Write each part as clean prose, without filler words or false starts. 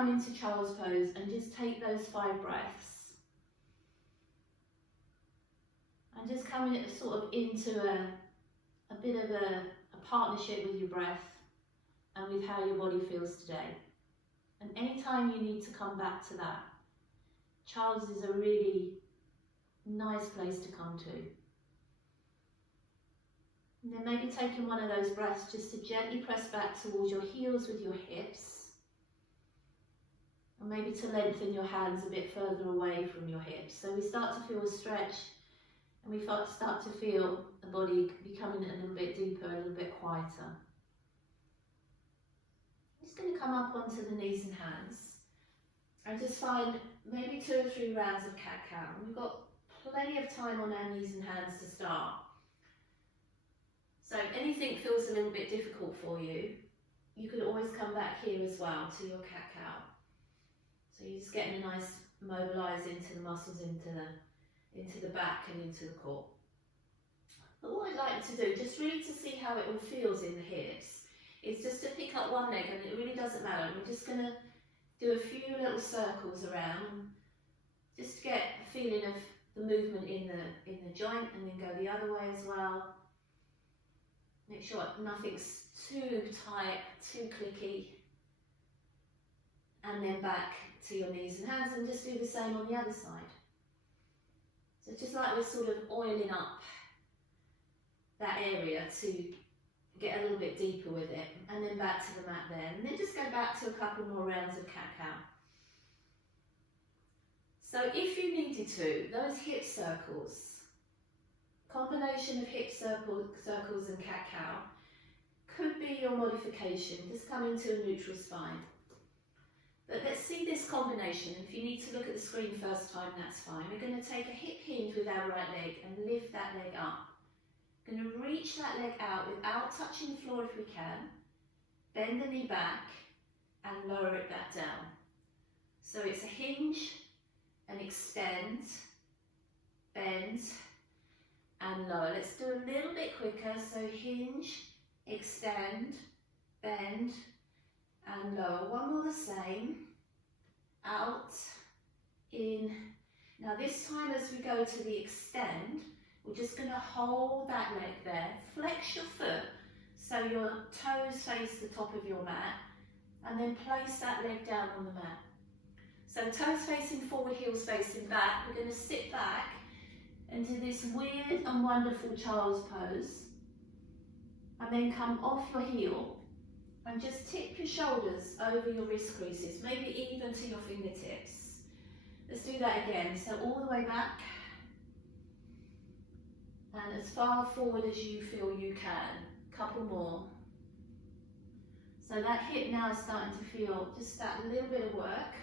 come into child's pose and just take those 5 breaths. And just coming sort of into a bit of a partnership with your breath and with how your body feels today. And anytime you need to come back to that, child's is a really nice place to come to. And then maybe taking one of those breaths just to gently press back towards your heels with your hips. And maybe to lengthen your hands a bit further away from your hips. So we start to feel a stretch, and we start to feel the body becoming a little bit deeper, a little bit quieter. I'm just going to come up onto the knees and hands and just find maybe 2 or 3 rounds of cat-cow. We've got plenty of time on our knees and hands to start. So if anything feels a little bit difficult for you, you could always come back here as well to your cat-cow. So you're just getting a nice mobilise into the muscles, into the back and into the core. But what I'd like to do, just really to see how it all feels in the hips, is just to pick up one leg, and it really doesn't matter. We're just going to do a few little circles around, just to get a feeling of the movement in the joint, and then go the other way as well. Make sure nothing's too tight, too clicky. And then back to your knees and hands, and just do the same on the other side. So just like we're sort of oiling up that area to get a little bit deeper with it, and then back to the mat there, and then just go back to a couple more rounds of cat-cow. So if you needed to, those hip circles, combination of hip circles and cat-cow, could be your modification, just come into a neutral spine. But let's see this combination. If you need to look at the screen first time, that's fine. We're going to take a hip hinge with our right leg and lift that leg up. Going to reach that leg out without touching the floor if we can. Bend the knee back and lower it back down. So it's a hinge and extend, bend and lower. Let's do a little bit quicker. So hinge, extend, bend and lower. One more the same. Out, in. Now this time as we go to the extend, we're just going to hold that leg there. Flex your foot so your toes face the top of your mat, and then place that leg down on the mat. So toes facing forward, heels facing back. We're going to sit back and do this weird and wonderful child's pose, and then come off your heel and just tip your shoulders over your wrist creases, maybe even to your fingertips. Let's do that again. So all the way back and as far forward as you feel you can. Couple more. So that hip now is starting to feel just that little bit of work.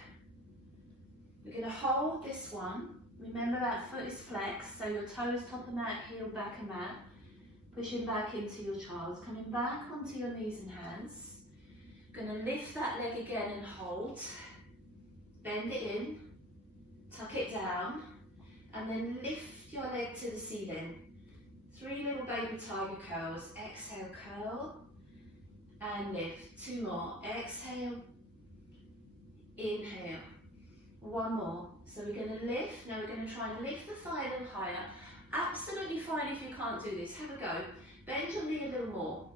We're going to hold this one. Remember that foot is flexed, so your toes top of mat, heel back of mat. Pushing back into your child's, coming back onto your knees and hands. Going to lift that leg again and hold. Bend it in, tuck it down, and then lift your leg to the ceiling. 3 little baby tiger curls. Exhale, curl, and lift. 2 more. Exhale, inhale. 1 more. So we're going to lift. Now we're going to try and lift the thigh a little higher. Absolutely fine if you can't do this. Have a go. Bend your knee a little more.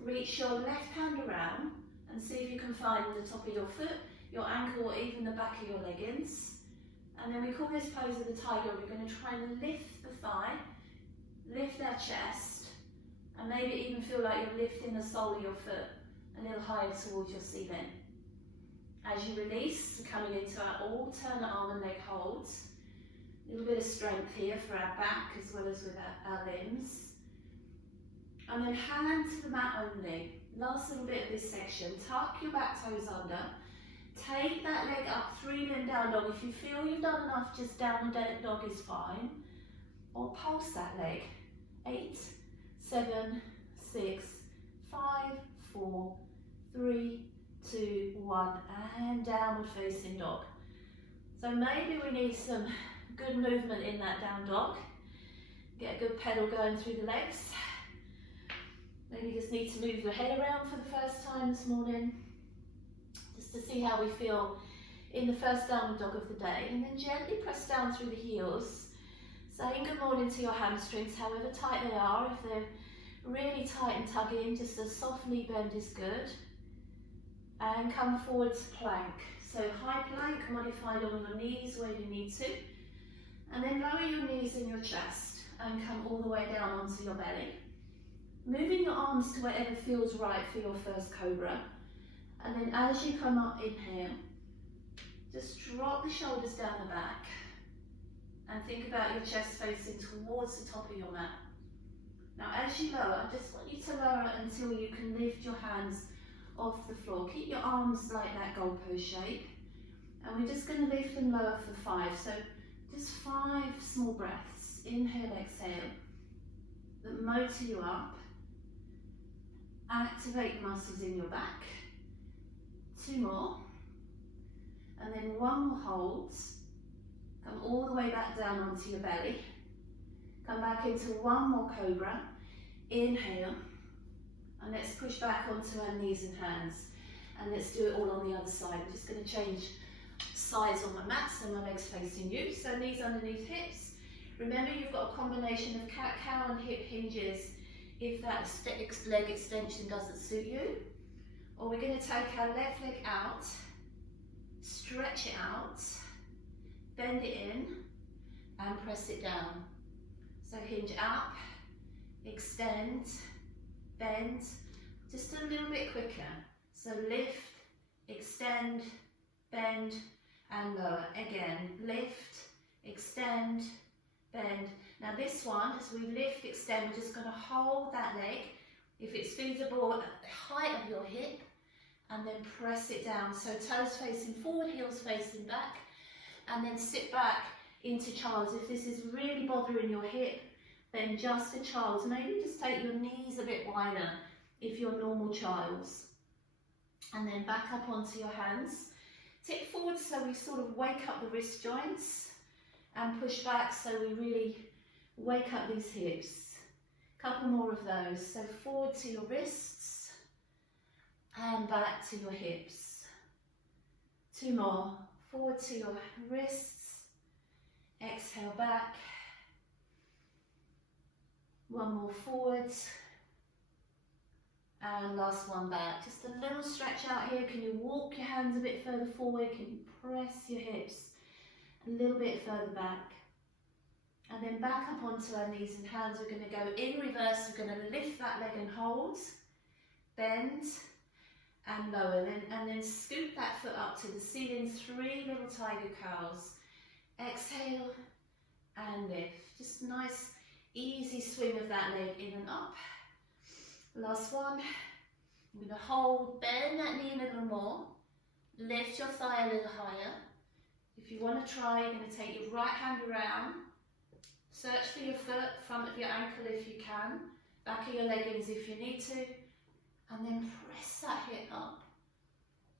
Reach your left hand around and see if you can find the top of your foot, your ankle, or even the back of your leggings. And then we call this pose of the tiger. We're going to try and lift the thigh, lift our chest, and maybe even feel like you're lifting the sole of your foot a little higher towards your ceiling. As you release, coming into our alternate arm and leg holds. A little bit of strength here for our back as well as with our limbs. And then hand to the mat only. Last little bit of this section. Tuck your back toes under. Take that leg up, 3-limb down dog. If you feel you've done enough, just down dog is fine. Or pulse that leg. 8, 7, 6, 5, 4, 3, 2, 1. And downward facing dog. So maybe we need some good movement in that down dog. Get a good pedal going through the legs. Maybe you just need to move your head around for the first time this morning. Just just to see how we feel in the first downward dog of the day. And then gently press down through the heels, saying good morning to your hamstrings, however tight they are. If they're really tight and tugging, just a soft knee bend is good. And come forward to plank. So high plank, modified on your knees where you need to. And then lower your knees in your chest and come all the way down onto your belly. Moving your arms to wherever feels right for your first cobra. And then as you come up, inhale. Just drop the shoulders down the back. And think about your chest facing towards the top of your mat. Now as you lower, I just want you to lower until you can lift your hands off the floor. Keep your arms like that goalpost shape. And we're just going to lift and lower for 5. So just 5 small breaths. Inhale, exhale. That motor you up. Activate the muscles in your back. 2 more. And then 1 more hold. Come all the way back down onto your belly. Come back into 1 more cobra. Inhale. And let's push back onto our knees and hands. And let's do it all on the other side. I'm just going to change sides on my mat so my legs facing you. So knees underneath hips. Remember, you've got a combination of cat-cow and hip hinges if that leg extension doesn't suit you. Or we're going to take our left leg out, stretch it out, bend it in, and press it down. So hinge up, extend, bend, just a little bit quicker. So lift, extend, bend, and lower. Again, lift, extend, bend. Now this one, as we lift, extend, we're just going to hold that leg, if it's feasible, at the height of your hip, and then press it down. So toes facing forward, heels facing back, and then sit back into child's. If this is really bothering your hip, then just a child's. Maybe just take your knees a bit wider if you're normal child's. And then back up onto your hands. Tip forward so we sort of wake up the wrist joints, and push back so we really wake up these hips. Couple more of those. So forward to your wrists and back to your hips. 2 more. Forward to your wrists. Exhale back. 1 more forward. And last one back. Just a little stretch out here. Can you walk your hands a bit further forward? Can you press your hips a little bit further back? And then back up onto our knees and hands. We're going to go in reverse. We're going to lift that leg and hold. Bend and lower. And then scoop that foot up to the ceiling. 3 little tiger cows. Exhale and lift. Just a nice easy swing of that leg in and up. Last one. I'm going to hold, bend that knee a little more. Lift your thigh a little higher. If you want to try, you're going to take your right hand around. Search for your foot, front of your ankle if you can. Back of your leggings if you need to. And then press that hip up.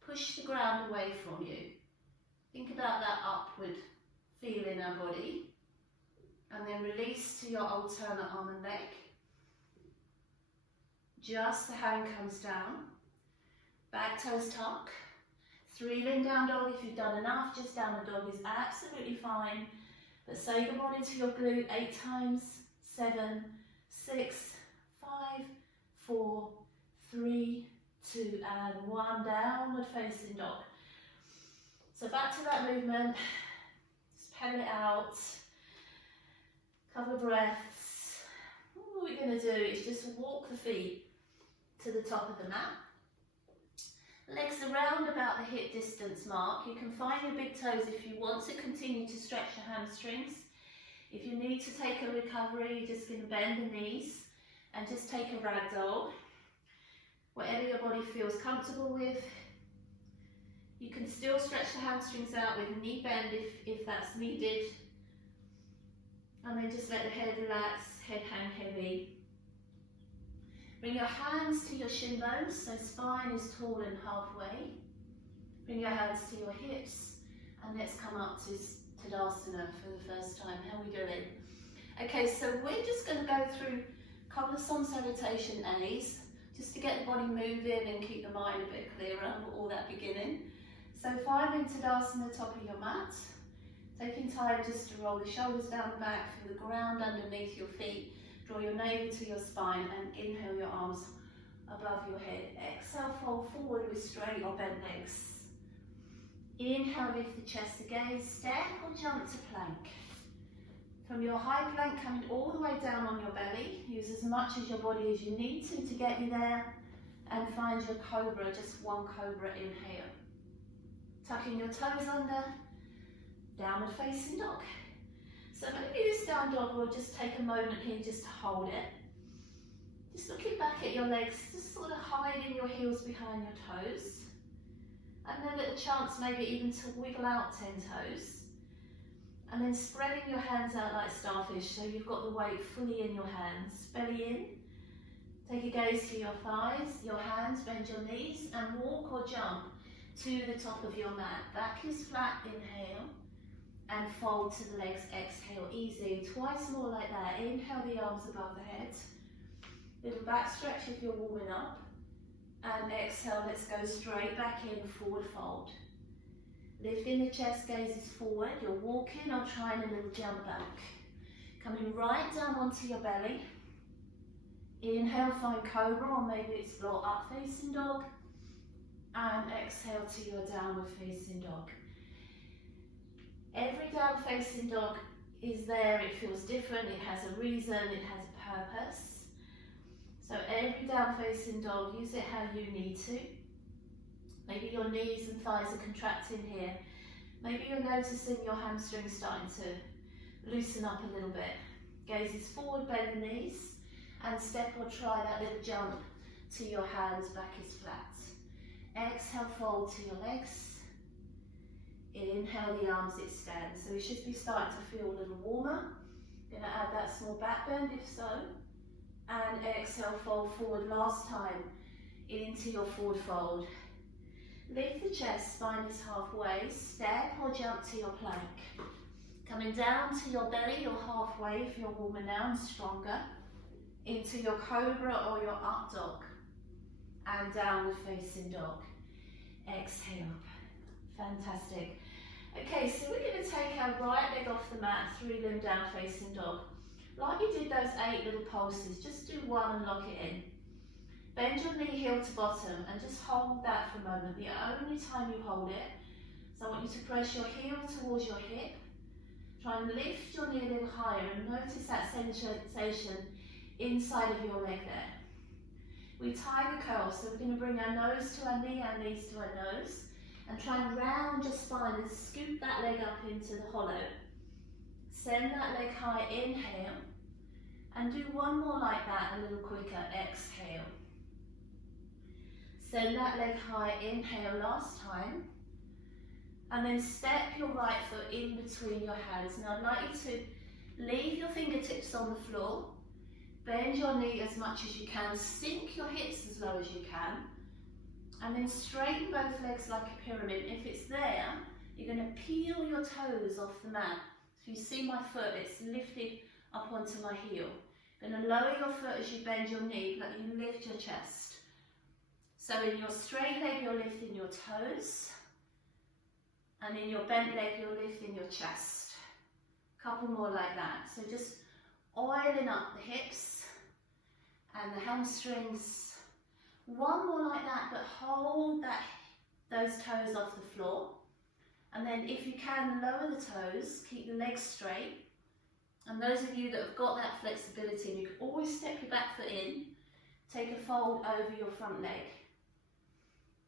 Push the ground away from you. Think about that upward feel in our body. And then release to your alternate arm and leg. Just the hand comes down. Back toes tuck. 3 laying down dog. If you've done enough, just down the dog is absolutely fine. But say good morning to your glute 8 times. 7, 6, 5, 4, 3, 2, and 1. Downward facing dog. So back to that movement. Just pedal it out. Couple of breaths. All we're going to do is just walk the feet to the top of the mat. Legs around about the hip distance mark. You can find your big toes if you want to continue to stretch your hamstrings. If you need to take a recovery, you're just going to bend the knees and just take a ragdoll. Whatever your body feels comfortable with. You can still stretch the hamstrings out with a knee bend if that's needed. And then just let the head relax, head hang heavy. Bring your hands to your shin bones, so spine is tall and halfway. Bring your hands to your hips, and let's come up to Tadasana for the first time. How are we doing? Okay, so we're just going to go through a couple of sun salutation A's, just to get the body moving and keep the mind a bit clearer, all that beginning. So find in Tadasana, top of your mat. Taking time just to roll the shoulders down the back, feel the ground underneath your feet. Draw your navel to your spine and inhale your arms above your head. Exhale, fold forward with straight or bent legs. Inhale, lift the chest again, step or jump to plank. From your high plank, coming all the way down on your belly. Use as much as your body as you need to get you there. And find your cobra, just one cobra inhale. Tucking your toes under, downward facing dog. So maybe this down dog will just take a moment here just to hold it. Just looking back at your legs, just sort of hiding your heels behind your toes. And then a chance maybe even to wiggle out 10 toes. And then spreading your hands out like starfish, so you've got the weight fully in your hands. Belly in. Take a gaze to your thighs, your hands, bend your knees, and walk or jump to the top of your mat. Back is flat, inhale. And fold to the legs, exhale, easy. Twice more like that. Inhale the arms above the head. Little back stretch if you're warming up. And exhale, let's go straight back in, forward fold. Lifting the chest, gaze is forward. You're walking or trying a little jump back. Coming right down onto your belly. Inhale, find cobra, or maybe it's floor up facing dog. And exhale to your downward facing dog. Every down facing dog is there, it feels different, it has a reason, it has a purpose. So every down facing dog, use it how you need to. Maybe your knees and thighs are contracting here. Maybe you're noticing your hamstrings starting to loosen up a little bit. Gaze is forward, bend the knees, and step or try that little jump to your hands, back is flat. Exhale, fold to your legs. Inhale, the arms extend. So you should be starting to feel a little warmer. Going to add that small back bend if so. And exhale, fold forward last time into your forward fold. Lift the chest, spine is halfway. Step or jump to your plank. Coming down to your belly, you're halfway if you're warmer now and stronger. Into your cobra or your up dog. And downward facing dog. Exhale. Fantastic. Okay, so we're going to take our right leg off the mat, 3-limb down facing dog. Like you did those 8 little pulses, just do one and lock it in. Bend your knee heel to bottom and just hold that for a moment. The only time you hold it. So I want you to press your heel towards your hip. Try and lift your knee a little higher and notice that sensation inside of your leg there. We tie the curls, so we're going to bring our nose to our knee, our knees to our nose. And try and round your spine and scoop that leg up into the hollow. Send that leg high, inhale. And do one more like that, a little quicker, exhale. Send that leg high, inhale last time. And then step your right foot in between your hands. Now I'd like you to leave your fingertips on the floor. Bend your knee as much as you can. Sink your hips as low as you can. And then straighten both legs like a pyramid. If it's there, you're going to peel your toes off the mat. So you see my foot, it's lifted up onto my heel. You're going to lower your foot as you bend your knee, but you lift your chest. So in your straight leg, you're lifting your toes. And in your bent leg, you're lifting your chest. Couple more like that. So just oiling up the hips and the hamstrings. One more like that, but hold those toes off the floor. And then if you can, lower the toes, keep the legs straight. And those of you that have got that flexibility, you can always step your back foot in, take a fold over your front leg.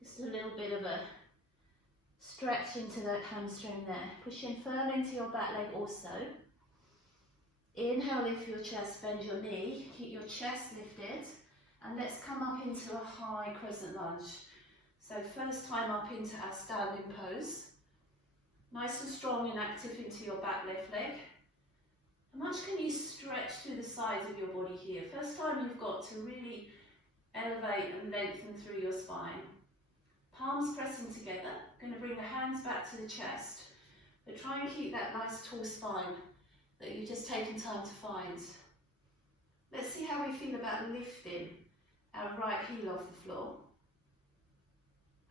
Just a little bit of a stretch into that hamstring there. Pushing firm into your back leg also. Inhale, lift your chest, bend your knee, keep your chest lifted. And let's come up into a high crescent lunge. So first time up into our standing pose. Nice and strong and active into your back left leg. How much can you stretch through the sides of your body here? First time you've got to really elevate and lengthen through your spine. Palms pressing together. Going to bring the hands back to the chest. But try and keep that nice tall spine that you've just taken time to find. Let's see how we feel about lifting our right heel off the floor.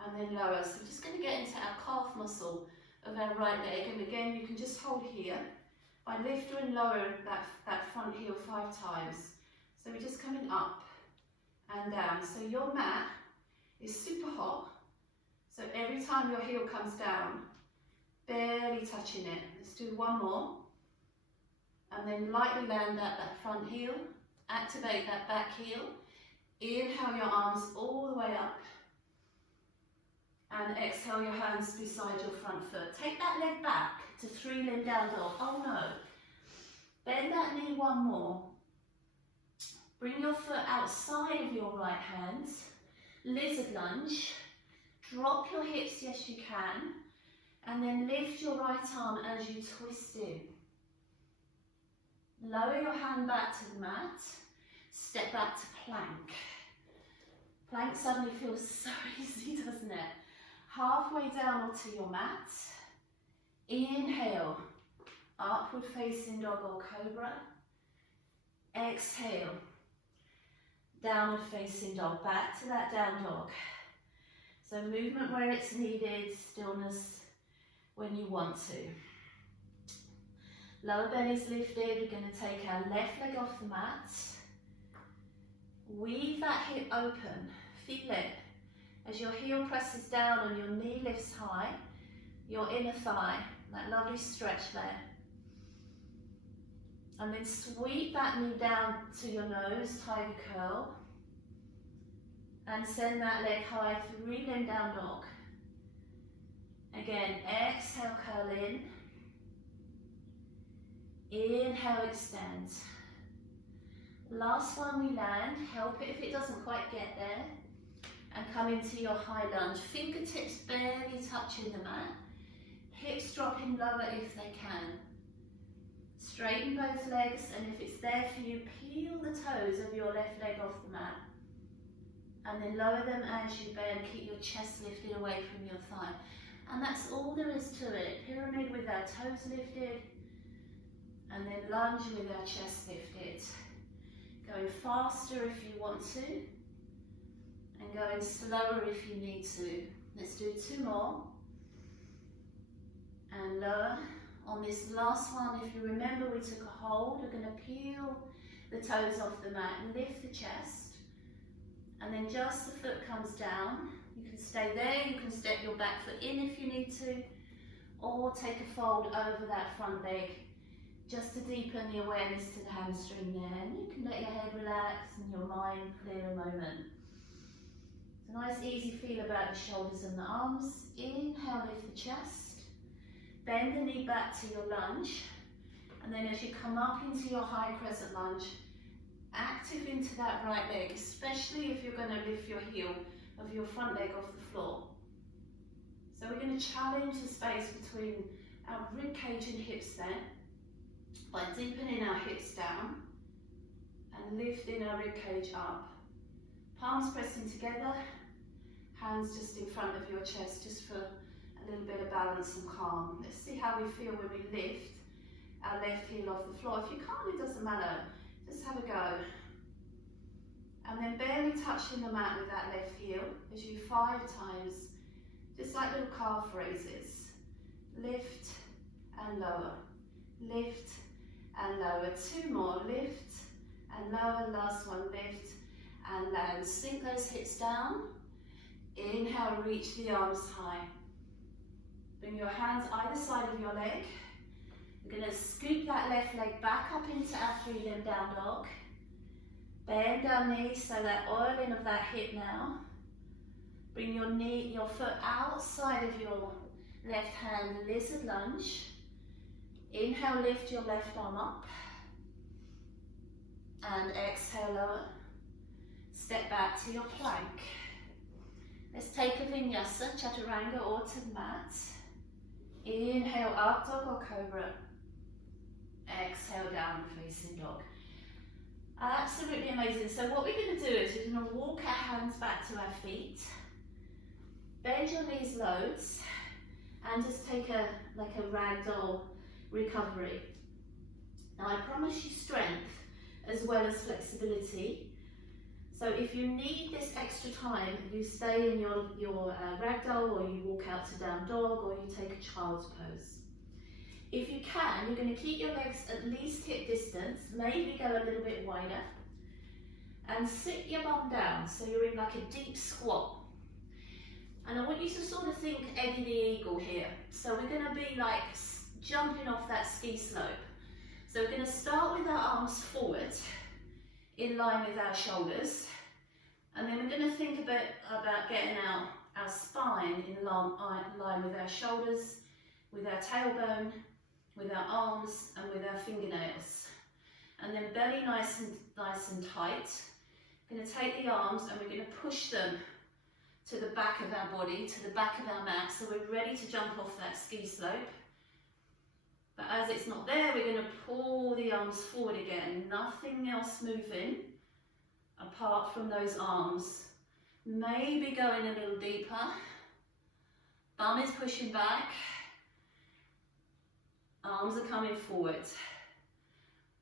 and then lower. So we're just going to get into our calf muscle of our right leg, and again you can just hold here by lift and lower that front heel 5 times. So we're just coming up and down. So your mat is super hot, so every time your heel comes down, barely touching it. Let's do one more, and then lightly land that front heel, activate that back heel, inhale your arms all the way up, and exhale your hands beside your front foot. Take that leg back to 3-limb down dog. Oh no. Bend that knee one more. Bring your foot outside of your right hand. Lizard lunge. Drop your hips, yes you can. And then lift your right arm as you twist in. Lower your hand back to the mat. Step back to plank. Plank suddenly feels so easy, doesn't it? Halfway down onto your mat. Inhale, upward facing dog or cobra. Exhale, downward facing dog, back to that down dog. So movement where it's needed, stillness when you want to. Lower belly's lifted, we're going to take our left leg off the mat. Weave that hip open, feel it. As your heel presses down and your knee lifts high, your inner thigh, that lovely stretch there. And then sweep that knee down to your nose, tiger curl. And send that leg high, 3-limb down dog. Again, exhale, curl in. Inhale, extend. Last one we land, help it if it doesn't quite get there. And come into your high lunge. Fingertips barely touching the mat. Hips dropping lower if they can. Straighten both legs, and if it's there for you, peel the toes of your left leg off the mat. And then lower them as you bend. Keep your chest lifted away from your thigh. And that's all there is to it. Pyramid with our toes lifted. And then lunge with our chest lifted. Going faster if you want to. And going slower if you need to. Let's do 2 more. And lower. On this last one, if you remember we took a hold, we're going to peel the toes off the mat and lift the chest. And then just the foot comes down. You can stay there, you can step your back foot in if you need to, or take a fold over that front leg just to deepen the awareness to the hamstring there. And you can let your head relax and your mind clear a moment. It's a nice easy feel about the shoulders and the arms. Inhale, lift the chest. Bend the knee back to your lunge. And then as you come up into your high crescent lunge, active into that right leg, especially if you're going to lift your heel of your front leg off the floor. So we're going to challenge the space between our rib cage and hips there by deepening our hips down and lifting our rib cage up. Palms pressing together, hands just in front of your chest, just for a little bit of balance and calm. Let's see how we feel when we lift our left heel off the floor. If you can't, it doesn't matter. Just have a go. And then barely touching the mat with that left heel as you 5 times, just like little calf raises. Lift and lower. Lift and lower. 2 more. Lift and lower. Last one. Lift and land. Sink those hips down. Inhale, reach the arms high. Bring your hands either side of your leg. We're going to scoop that left leg back up into our 3-limb down dog. Bend our knees, so that oiling of that hip now. Bring your foot outside of your left hand, lizard lunge. Inhale, lift your left arm up. And exhale, lower. Step back to your plank. Let's take a Vinyasa, Chaturanga, or to the mat. Inhale, up dog or cobra. Exhale, down facing dog. Absolutely amazing. So what we're going to do is we're going to walk our hands back to our feet. Bend your knees loads and just take a ragdoll recovery. Now I promise you strength as well as flexibility. So So if you need this extra time, you stay in your ragdoll, or you walk out to down dog, or you take a child's pose. If you can, you're going to keep your legs at least hip distance, maybe go a little bit wider, and sit your bum down, so you're in like a deep squat. And I want you to sort of think Eddie the Eagle here. So we're going to be like jumping off that ski slope. So we're going to start with our arms forward, in line with our shoulders, and then we're going to think about getting our spine in line with our shoulders, with our tailbone, with our arms, and with our fingernails. And then belly nice and tight. We're going to take the arms and we're going to push them to the back of our body, to the back of our mat, so we're ready to jump off that ski slope. But as it's not there, we're going to pull the arms forward again, nothing else moving apart from those arms. Maybe going a little deeper. Bum is pushing back. Arms are coming forward.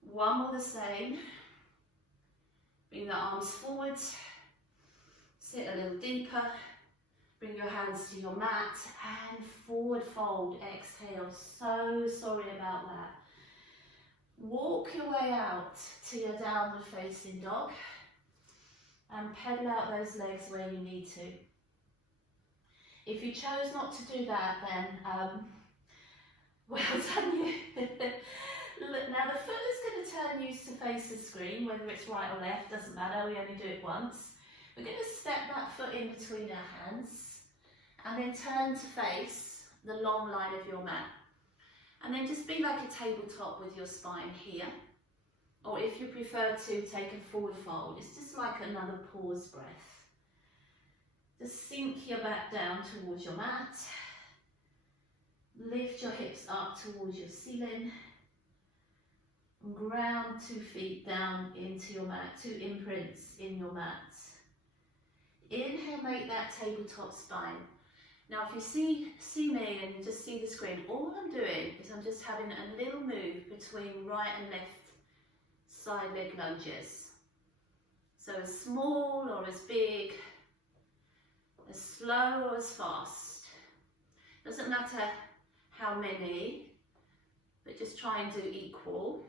One more the same. Bring the arms forward. Sit a little deeper. Bring your hands to your mat and forward fold. Exhale. So sorry about that. Walk your way out to your downward facing dog and pedal out those legs where you need to. If you chose not to do that, then well done you. Now the foot is going to turn you to face the screen, whether it's right or left, doesn't matter, we only do it once. We're going to step that foot in between our hands and then turn to face the long line of your mat. And then just be like a tabletop with your spine here. Or if you prefer to take a forward fold, it's just like another pause breath. Just sink your back down towards your mat. Lift your hips up towards your ceiling. And ground 2 feet down into your mat, 2 imprints in your mat. Inhale, make that tabletop spine. Now if you see me and you just see the screen, all I'm doing is I'm just having a little move between right and left side leg lunges. So as small or as big, as slow or as fast. Doesn't matter how many, but just try and do equal.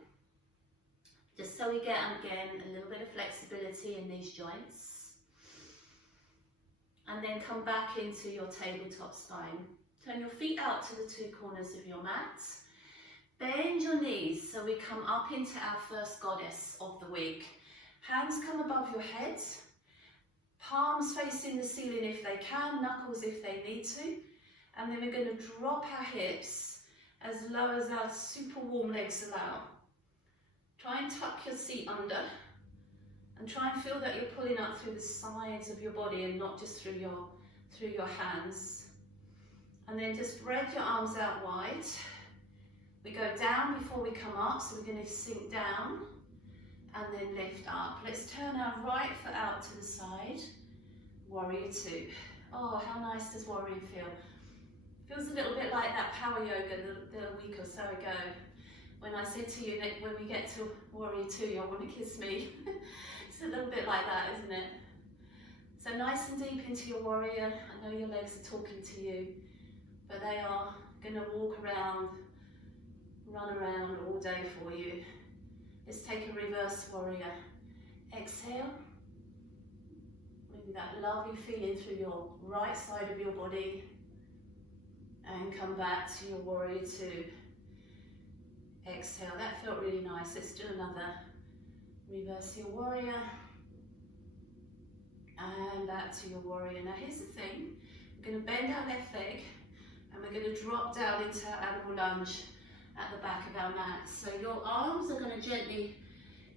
Just so we get, again, a little bit of flexibility in these joints. And then come back into your tabletop spine. Turn your feet out to the 2 corners of your mat. Bend your knees so we come up into our first goddess of the week. Hands come above your head. Palms facing the ceiling if they can, knuckles if they need to. And then we're going to drop our hips as low as our super warm legs allow. Try and tuck your seat under. And try and feel that you're pulling up through the sides of your body and not just through your hands. And then just spread your arms out wide. We go down before we come up, so we're going to sink down and then lift up. Let's turn our right foot out to the side. Warrior 2. Oh, how nice does warrior feel? Feels a little bit like that power yoga the week or so ago. When I said to you that when we get to warrior 2, you'll want to kiss me. It's a little bit like that, isn't it? So nice and deep into your warrior. I know your legs are talking to you, but they are going to walk around, run around all day for you. Let's take a reverse warrior. Exhale. Maybe that lovely feeling through your right side of your body. And come back to your warrior 2. Exhale. That felt really nice. Let's do another. Reverse your warrior. And back to your warrior. Now here's the thing. We're going to bend our left leg and we're going to drop down into our animal lunge at the back of our mat. So your arms are going to gently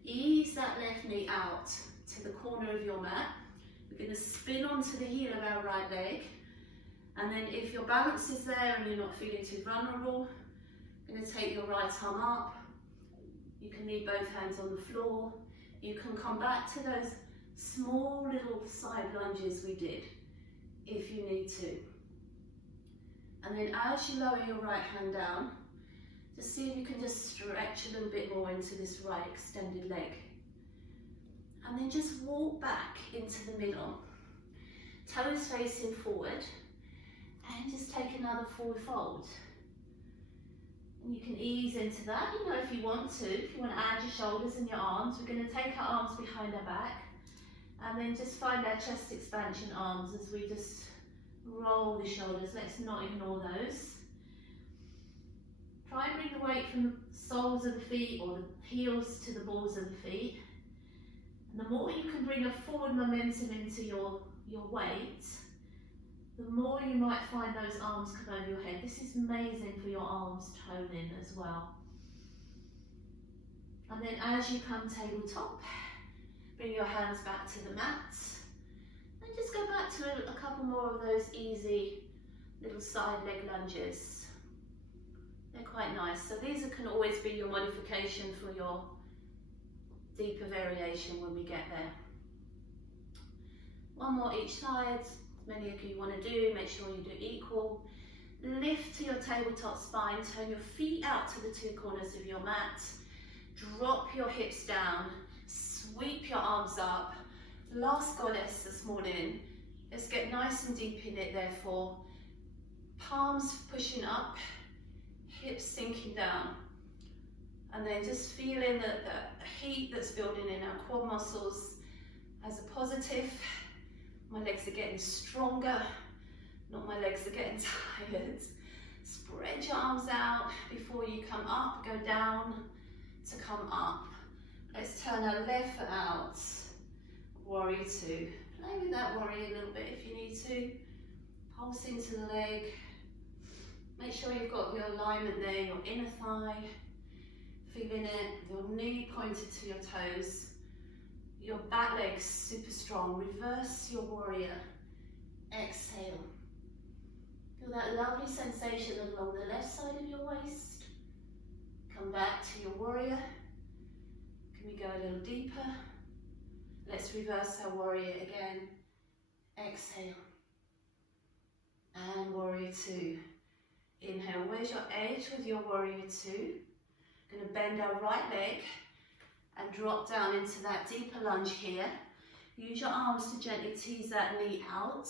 ease that left knee out to the corner of your mat. We're going to spin onto the heel of our right leg. And then if your balance is there and you're not feeling too vulnerable, you're going to take your right arm up. You can leave both hands on the floor. You can come back to those small little side lunges we did, if you need to. And then as you lower your right hand down, just see if you can just stretch a little bit more into this right extended leg. And then just walk back into the middle, toes facing forward, and just take another forward fold. And you can ease into that, you know, if you want to add your shoulders and your arms. We're going to take our arms behind our back, and then just find our chest expansion arms as we just roll the shoulders. Let's not ignore those. Try and bring the weight from the soles of the feet or the heels to the balls of the feet. And the more you can bring a forward momentum into your weight, the more you might find those arms come over your head. This is amazing for your arms toning as well. And then as you come tabletop, bring your hands back to the mat. And just go back to a couple more of those easy little side leg lunges. They're quite nice. So these can always be your modification for your deeper variation when we get there. One more each side. Many of you want to do, make sure you do equal. Lift to your tabletop spine, turn your feet out to the two corners of your mat. Drop your hips down, sweep your arms up. Last goddess this morning. Let's get nice and deep in it therefore. Palms pushing up, hips sinking down. And then just feeling the heat that's building in our quad muscles as a positive. My legs are getting stronger, not my legs are getting tired. Spread your arms out before you come up, go down to come up. Let's turn our left foot out, warrior two. Play with that warrior a little bit if you need to. Pulse into the leg. Make sure you've got your alignment there, your inner thigh, feeling it, your knee pointed to your toes. Your back leg's super strong. Reverse your warrior. Exhale. Feel that lovely sensation along the left side of your waist. Come back to your warrior. Can we go a little deeper? Let's reverse our warrior again. Exhale. And warrior two. Inhale. Where's your edge with your warrior two? Going to bend our right leg and drop down into that deeper lunge here. Use your arms to gently tease that knee out.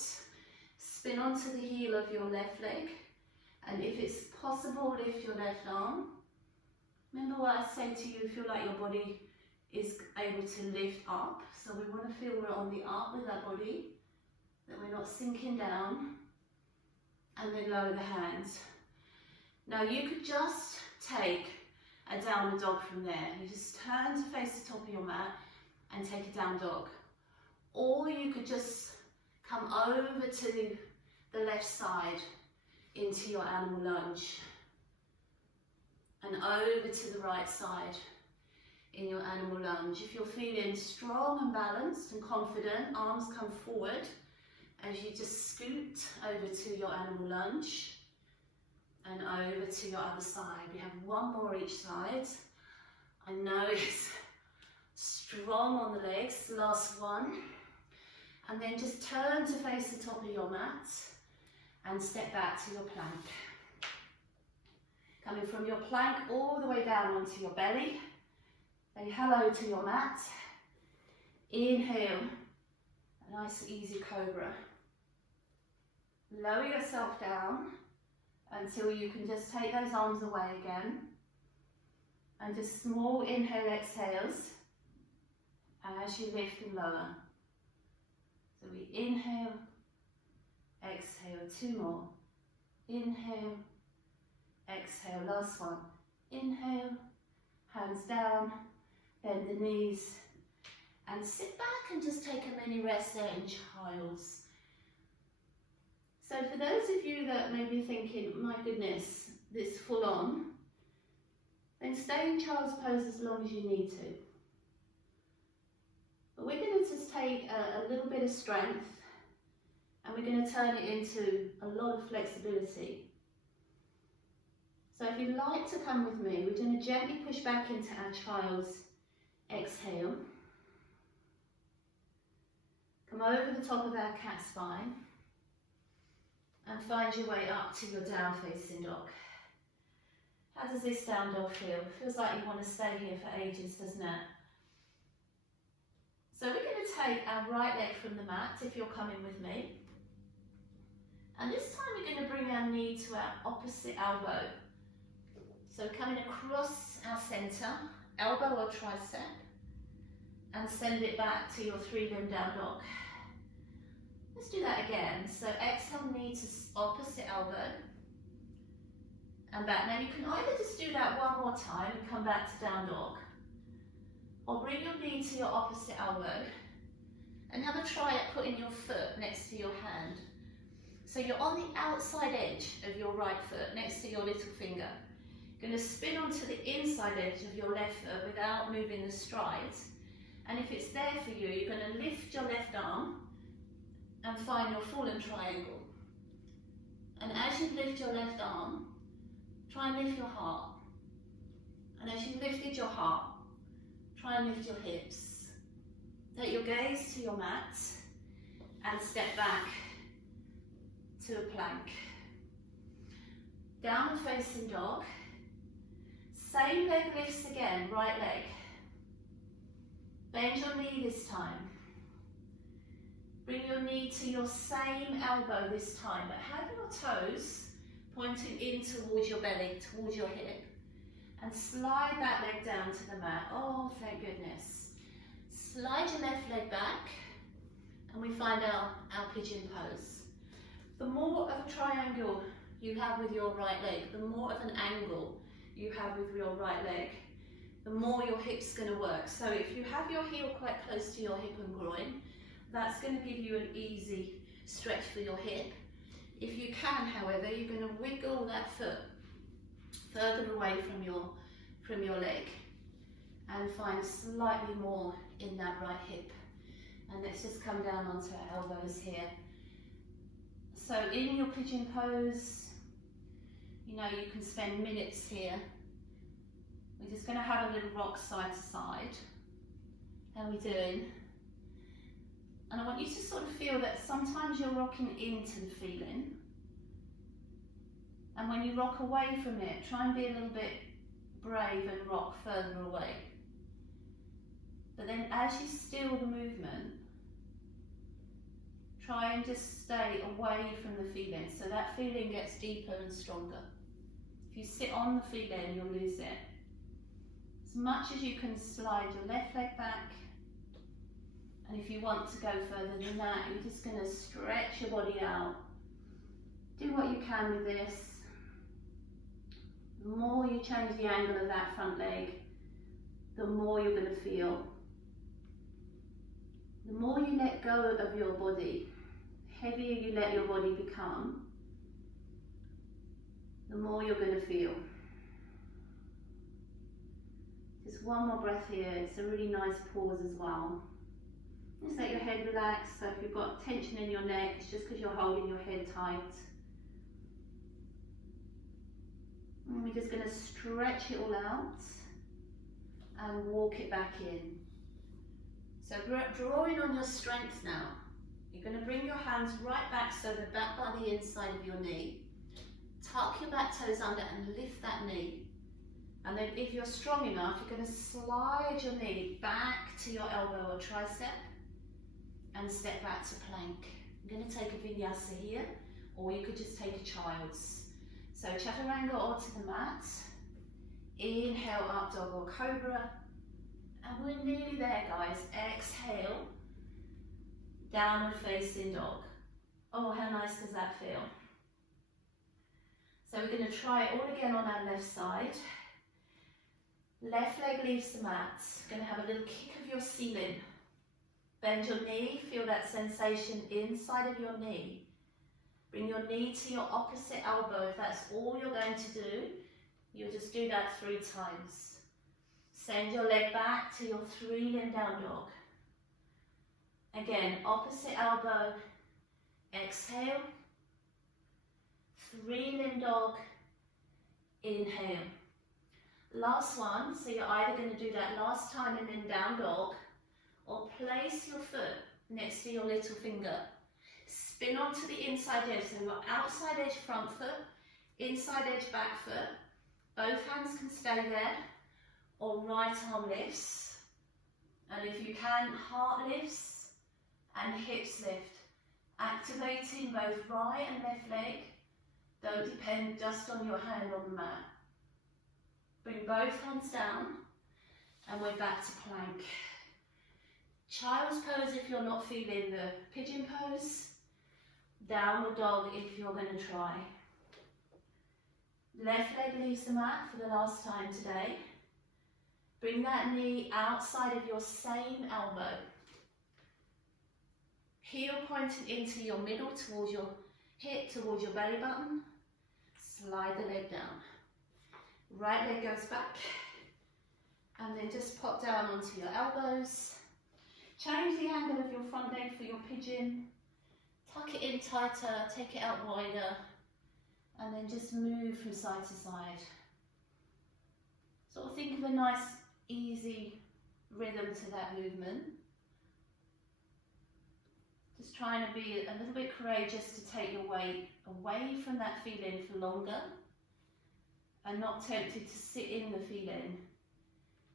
Spin onto the heel of your left leg. And if it's possible, lift your left arm. Remember what I say to you, feel like your body is able to lift up. So we want to feel we're on the up with our body, that we're not sinking down. And then lower the hands. Now you could just take a downward dog from there. You just turn to face the top of your mat and take a down dog. Or you could just come over to the left side into your animal lunge. And over to the right side in your animal lunge. If you're feeling strong and balanced and confident, arms come forward as you just scoot over to your animal lunge. And over to your other side. We have one more each side. I know it's strong on the legs, last one. And then just turn to face the top of your mat and step back to your plank. Coming from your plank all the way down onto your belly. Say hello to your mat. Inhale, a nice easy cobra. Lower yourself down until you can just take those arms away again. And just small inhale, exhales as you lift and lower. So we inhale, exhale, two more. Inhale, exhale, last one. Inhale, hands down, bend the knees, and sit back and just take a mini rest there in child's. So for those of you that may be thinking, my goodness, this full on, then stay in child's pose as long as you need to. But we're going to just take a little bit of strength and we're going to turn it into a lot of flexibility. So if you'd like to come with me, we're going to gently push back into our child's exhale. Come over the top of our cat spine. And find your way up to your down facing dog. How does this down dog feel? Feels like you want to stay here for ages, doesn't it? So we're going to take our right leg from the mat, if you're coming with me. And this time we're going to bring our knee to our opposite elbow. So coming across our centre, elbow or tricep, and send it back to your 3-limb down dog. Let's do that again. So exhale, knee to opposite elbow, and back. Now you can either just do that one more time and come back to down dog, or bring your knee to your opposite elbow and have a try at putting your foot next to your hand. So you're on the outside edge of your right foot next to your little finger. You're going to spin onto the inside edge of your left foot without moving the strides. And if it's there for you, you're going to lift your left arm and find your fallen triangle. And as you lift your left arm, try and lift your heart. And as you've lifted your heart, try and lift your hips. Take your gaze to your mat and step back to a plank. Downward facing dog. Same leg lifts again, right leg. Bend your knee this time. Bring your knee to your same elbow this time, but have your toes pointing in towards your belly, towards your hip. And slide that leg down to the mat. Oh, thank goodness. Slide your left leg back, and we find our pigeon pose. The more of a triangle you have with your right leg, the more of an angle you have with your right leg, the more your hip's going to work. So if you have your heel quite close to your hip and groin, that's going to give you an easy stretch for your hip. If you can, however, you're going to wiggle that foot further away from your leg and find slightly more in that right hip. And let's just come down onto our elbows here. So in your pigeon pose, you know, you can spend minutes here. We're just going to have a little rock side to side. How are we doing? And I want you to sort of feel that sometimes you're rocking into the feeling. And when you rock away from it, try and be a little bit brave and rock further away. But then as you still the movement, try and just stay away from the feeling, so that feeling gets deeper and stronger. If you sit on the feeling, you'll lose it. As much as you can slide your left leg back, and if you want to go further than that, you're just going to stretch your body out. Do what you can with this. The more you change the angle of that front leg, the more you're going to feel. The more you let go of your body, the heavier you let your body become, the more you're going to feel. Just one more breath here. It's a really nice pause as well. Just let your head relax. So if you've got tension in your neck, it's just because you're holding your head tight. And we're just going to stretch it all out and walk it back in. So drawing on your strength now, you're going to bring your hands right back, so they're back by the inside of your knee. Tuck your back toes under and lift that knee. And then if you're strong enough, you're going to slide your knee back to your elbow or tricep and step back to plank. I'm going to take a vinyasa here, or you could just take a child's. So chaturanga onto the mat. Inhale, up dog or cobra. And we're nearly there, guys. Exhale, downward facing dog. Oh, how nice does that feel? So we're going to try it all again on our left side. Left leg leaves the mat. Going to have a little kick of your ceiling. Bend your knee, feel that sensation inside of your knee. Bring your knee to your opposite elbow. If that's all you're going to do, you'll just do that 3 times. Send your leg back to your 3-limb down dog. Again, opposite elbow. Exhale. 3-limb dog. Inhale. Last one, so you're either going to do that last time and then down dog, or place your foot next to your little finger. Spin onto the inside edge, so your outside edge front foot, inside edge back foot. Both hands can stay there, or right arm lifts. And if you can, heart lifts and hips lift. Activating both right and left leg. Don't depend just on your hand on the mat. Bring both hands down and we're back to plank. Child's pose if you're not feeling the pigeon pose. Downward dog if you're going to try. Left leg leaves the mat for the last time today. Bring that knee outside of your same elbow. Heel pointed into your middle, towards your hip, towards your belly button. Slide the leg down. Right leg goes back. And then just pop down onto your elbows. Change the angle of your front leg for your pigeon. Tuck it in tighter, take it out wider. And then just move from side to side. Sort of think of a nice, easy rhythm to that movement. Just trying to be a little bit courageous to take your weight away from that feeling for longer and not tempted to sit in the feeling,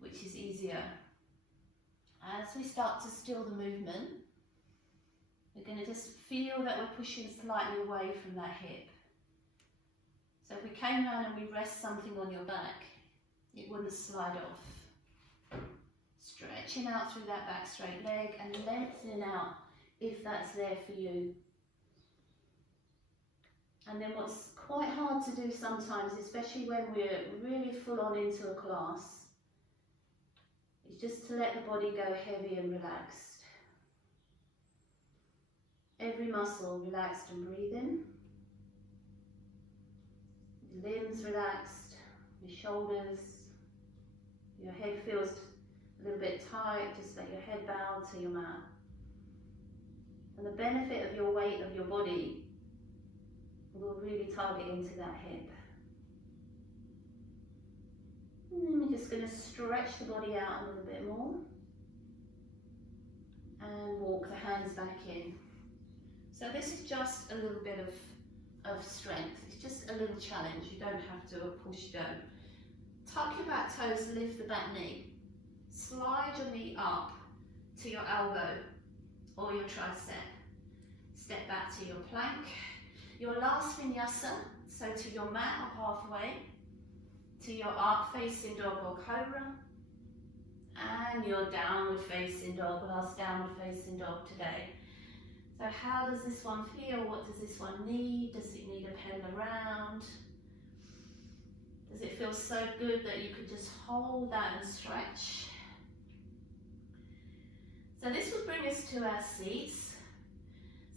which is easier. As we start to still the movement, we're going to just feel that we're pushing slightly away from that hip. So if we came down and we rest something on your back, it wouldn't slide off. Stretching out through that back straight leg and lengthening out if that's there for you. And then what's quite hard to do sometimes, especially when we're really full on into a class, is just to let the body go heavy and relaxed. Every muscle relaxed and breathing. Your limbs relaxed, your shoulders, your head feels a little bit tight, just let your head bow to your mat. And the benefit of your weight of your body will really target into that hip. And then we're just going to stretch the body out a little bit more. And walk the hands back in. So this is just a little bit of strength. It's just a little challenge. You don't have to push down. Tuck your back toes, lift the back knee. Slide your knee up to your elbow or your tricep. Step back to your plank. Your last vinyasa, so to your mat or halfway, to your arc facing dog or cobra, and your downward facing dog, last downward facing dog today. So how does this one feel? What does this one need? Does it need a pedal around? Does it feel so good that you could just hold that and stretch? So this will bring us to our seats.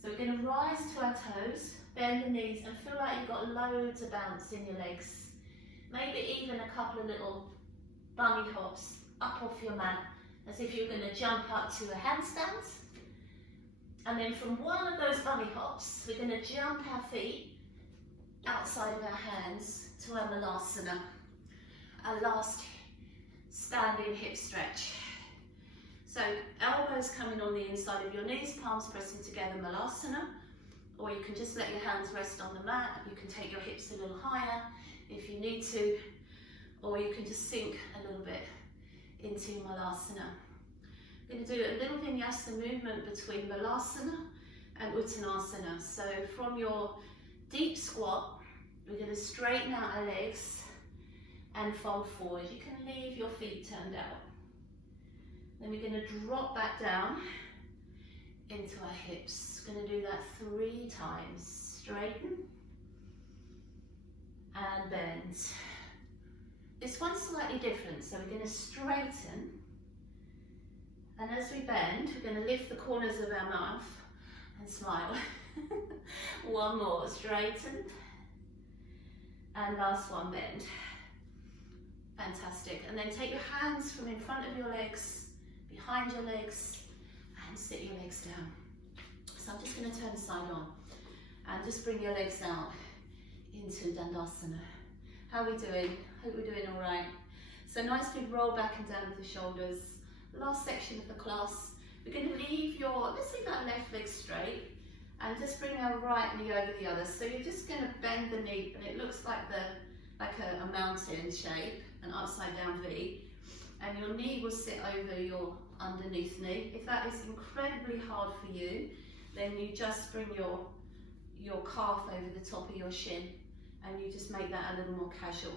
So we're going to rise to our toes, bend the knees and feel like you've got loads of bounce in your legs. Maybe even a couple of little bunny hops up off your mat, as if you're going to jump up to a handstand. And then from one of those bunny hops, we're going to jump our feet outside of our hands to our Malasana, our last standing hip stretch. So elbows coming on the inside of your knees, palms pressing together, Malasana. Or you can just let your hands rest on the mat. You can take your hips a little higher if you need to. Or you can just sink a little bit into Malasana. We're going to do a little Vinyasa movement between Malasana and Uttanasana. So from your deep squat, we're going to straighten out our legs and fold forward. You can leave your feet turned out. Then we're going to drop back down into our hips. We're going to do that 3 times. Straighten and bend. This one's slightly different, so we're going to straighten, and as we bend, we're going to lift the corners of our mouth and smile. One more, straighten, and last one, bend. Fantastic. And then take your hands from in front of your legs, behind your legs, and sit your legs down. So I'm just going to turn the side on and just bring your legs out into Tadasana. How are we doing? Hope we're doing all right. So nice big roll back and down with the shoulders. Last section of the class. We're going to let's leave that left leg straight and just bring our right knee over the other. So you're just going to bend the knee, and it looks like a mountain shape, an upside down V. and your knee will sit over your underneath knee. If that is incredibly hard for you, then you just bring your calf over the top of your shin, and you just make that a little more casual.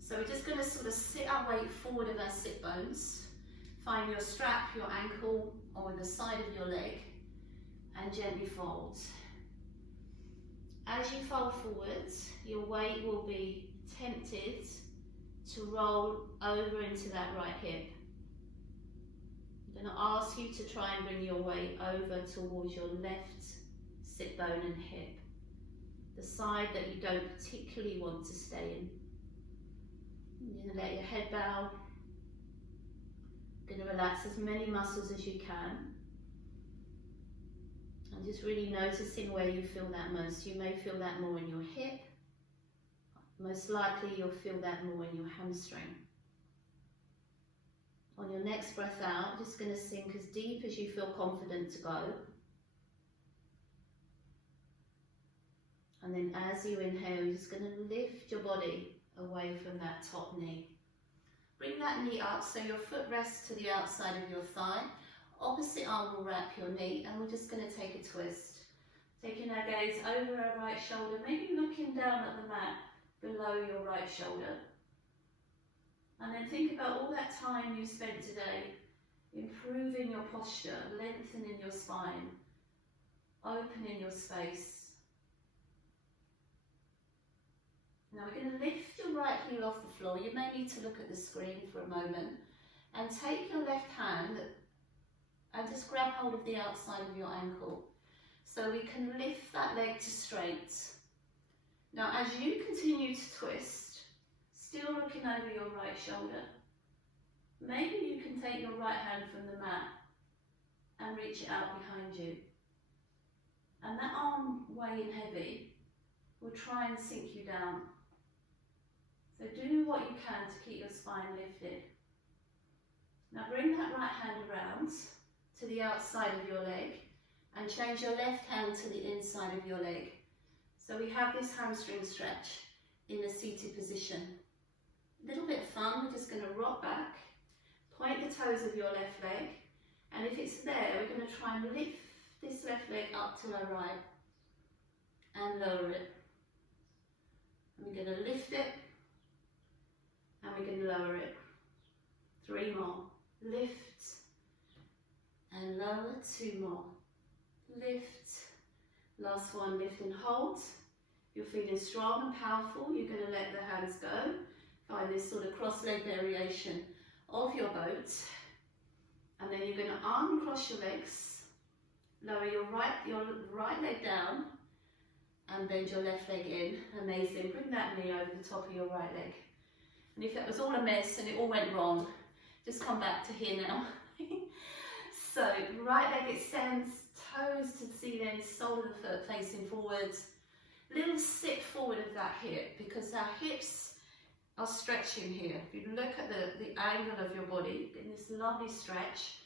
So we're just going to sort of sit our weight forward of our sit bones. Find your strap, your ankle, or the side of your leg, and gently fold. As you fold forward, your weight will be tempted to roll over into that right hip. I'm going to ask you to try and bring your weight over towards your left sit bone and hip, the side that you don't particularly want to stay in. You're going to let your head bow. You're going to relax as many muscles as you can. And just really noticing where you feel that most. You may feel that more in your hip. Most likely you'll feel that more in your hamstring. On your next breath out, just going to sink as deep as you feel confident to go. And then as you inhale, you're just going to lift your body away from that top knee. Bring that knee up so your foot rests to the outside of your thigh. Opposite arm will wrap your knee, and we're just going to take a twist. Taking our gaze over our right shoulder, maybe looking down at the mat below your right shoulder. And then think about all that time you spent today improving your posture, lengthening your spine, opening your space. Now we're going to lift your right heel off the floor. You may need to look at the screen for a moment, and take your left hand and just grab hold of the outside of your ankle so we can lift that leg to straight. Now as you continue to twist, still looking over your right shoulder, maybe you can take your right hand from the mat and reach it out behind you. And that arm weighing heavy will try and sink you down. So do what you can to keep your spine lifted. Now bring that right hand around to the outside of your leg and change your left hand to the inside of your leg. So we have this hamstring stretch in a seated position. A little bit of fun, we're just going to rock back, point the toes of your left leg, and if it's there, we're going to try and lift this left leg up to our right and lower it. And we're going to lift it, and we're going to lower it. 3 more. Lift and lower. 2 more. Lift. Last one, lift and hold. You're feeling strong and powerful. You're going to let the hands go. Find this sort of cross leg variation of your boat. And then you're going to uncross your legs. Lower your right leg down. And bend your left leg in. Amazing. Bring that knee over the top of your right leg. And if that was all a mess and it all went wrong, just come back to here now. So, right leg extends, toes to the ceiling, sole of the foot facing forwards. Little sit forward of that hip, because our hips are stretching here. If you look at the angle of your body, in this lovely stretch.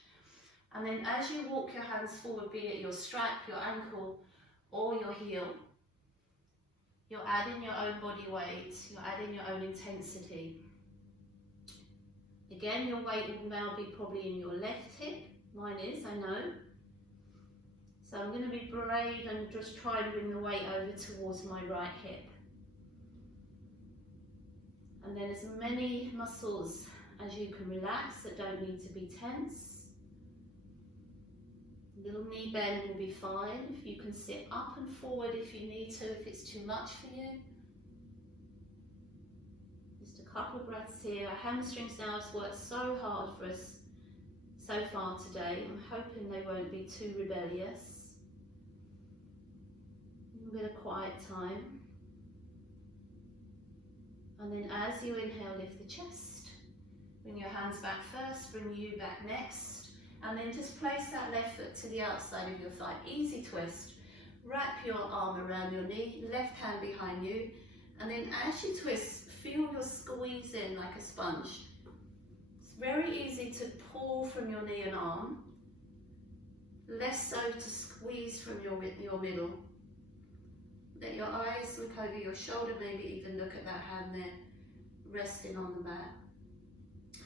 And then as you walk your hands forward, be it your strap, your ankle, or your heel, you're adding your own body weight, you're adding your own intensity. Again, your weight will now be probably in your left hip. Mine is, I know. So I'm going to be brave and just try and bring the weight over towards my right hip. And then as many muscles as you can relax that don't need to be tense. Little knee bend will be fine. If you can sit up and forward if you need to, if it's too much for you. Just a couple of breaths here. Our hamstrings now have worked so hard for us so far today. I'm hoping they won't be too rebellious. A bit of quiet time. And then as you inhale, lift the chest. Bring your hands back first, bring you back next. And then just place that left foot to the outside of your thigh. Easy twist. Wrap your arm around your knee, left hand behind you. And then as you twist, feel your squeeze in like a sponge. It's very easy to pull from your knee and arm. Less so to squeeze from your middle. Let your eyes look over your shoulder, maybe even look at that hand there, resting on the mat.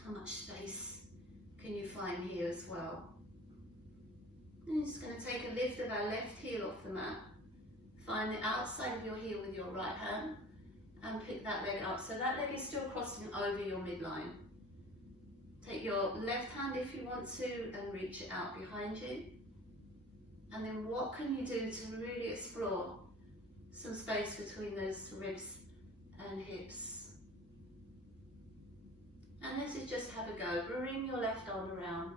How much space can you find here as well? And you're just going to take a lift of our left heel off the mat. Find the outside of your heel with your right hand and pick that leg up. So that leg is still crossing over your midline. Take your left hand if you want to and reach it out behind you. And then what can you do to really explore some space between those ribs and hips? And this is just have a go. Bring your left arm around.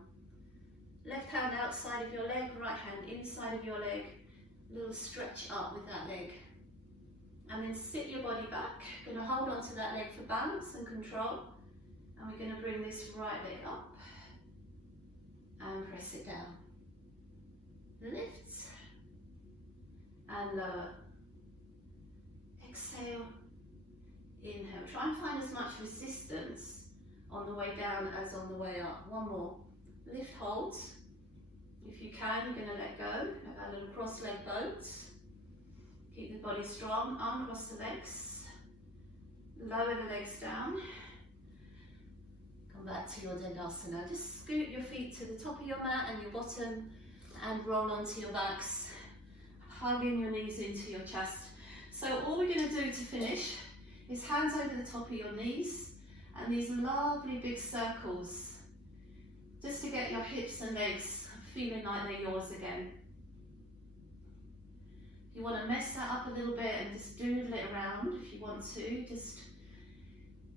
Left hand outside of your leg, right hand inside of your leg. A little stretch up with that leg. And then sit your body back. Going to hold on to that leg for balance and control. And we're going to bring this right leg up. And press it down. Lift. And lower. Exhale. Inhale. Try and find as much resistance on the way down as on the way up. One more. Lift, hold. If you can, you're going to let go of our little cross leg boat. Keep the body strong, uncross the legs. Lower the legs down. Come back to your Tadasana. Just scoot your feet to the top of your mat and your bottom and roll onto your backs. Hugging your knees into your chest. So all we're going to do to finish is hands over the top of your knees and these lovely big circles. Just to get your hips and legs feeling like they're yours again. If you want to mess that up a little bit and just doodle it around, if you want to, just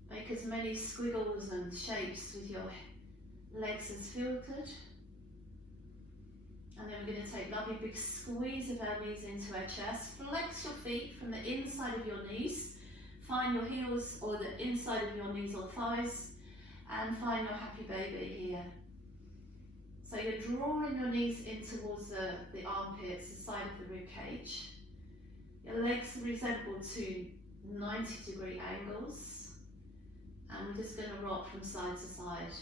make as many squiggles and shapes with your legs as feel good. And then we're going to take a lovely big squeeze of our knees into our chest. Flex your feet from the inside of your knees. Find your heels or the inside of your knees or thighs. And find your happy baby here. So you're drawing your knees in towards the armpits, the side of the rib cage. Your legs resemble to 90-degree angles. And we're just going to rock from side to side.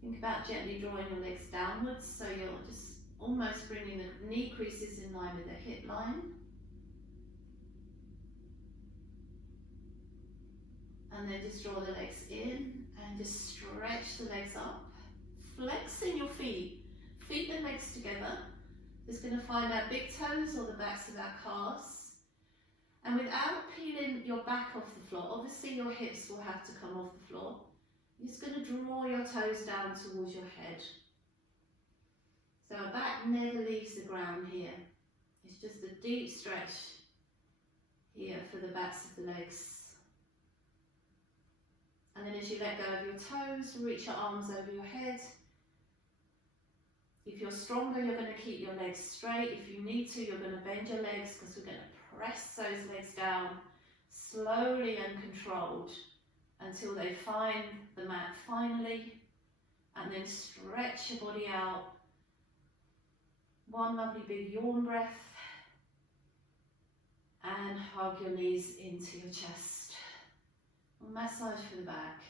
Think about gently drawing your legs downwards, so you're just almost bringing the knee creases in line with the hip line. And then just draw the legs in and just stretch the legs up. Flexing your feet and legs together. Just going to find our big toes or the backs of our calves. And without peeling your back off the floor, obviously your hips will have to come off the floor. You're just going to draw your toes down towards your head. So our back never leaves the ground here. It's just a deep stretch here for the backs of the legs. And then as you let go of your toes, reach your arms over your head. If you're stronger, you're going to keep your legs straight. If you need to, you're going to bend your legs because we're going to press those legs down slowly and controlled until they find the mat finally. And then stretch your body out. One lovely big yawn breath. And hug your knees into your chest. Massage for the back.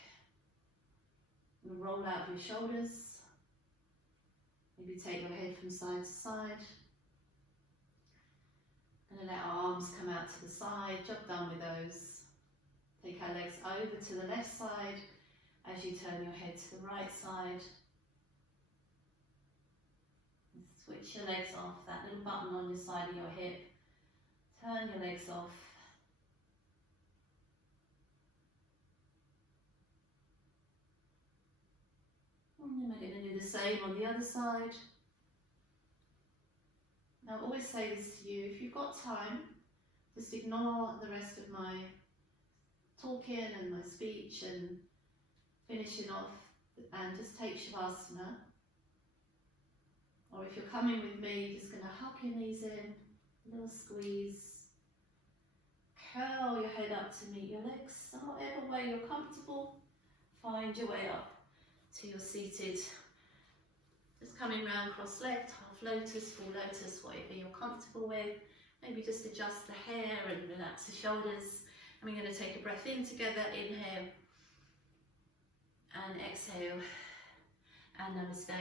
And roll out your shoulders. Maybe take your head from side to side. And let our arms come out to the side. Job done with those. Take our legs over to the left side as you turn your head to the right side. And switch your legs off. That little button on your side of your hip. Turn your legs off. And then we're going to do the same on the other side. Now I always say this to you, if you've got time, just ignore the rest of my talking and my speech and finishing off and just take Shavasana. Or if you're coming with me, you're just going to hug your knees in, a little squeeze. Curl your head up to meet your legs. So whatever way you're comfortable, find your way up to your seated. Just coming round cross-legged, half lotus, full lotus, whatever you're comfortable with. Maybe just adjust the hair and relax the shoulders. And we're going to take a breath in together, inhale and exhale, and namaste.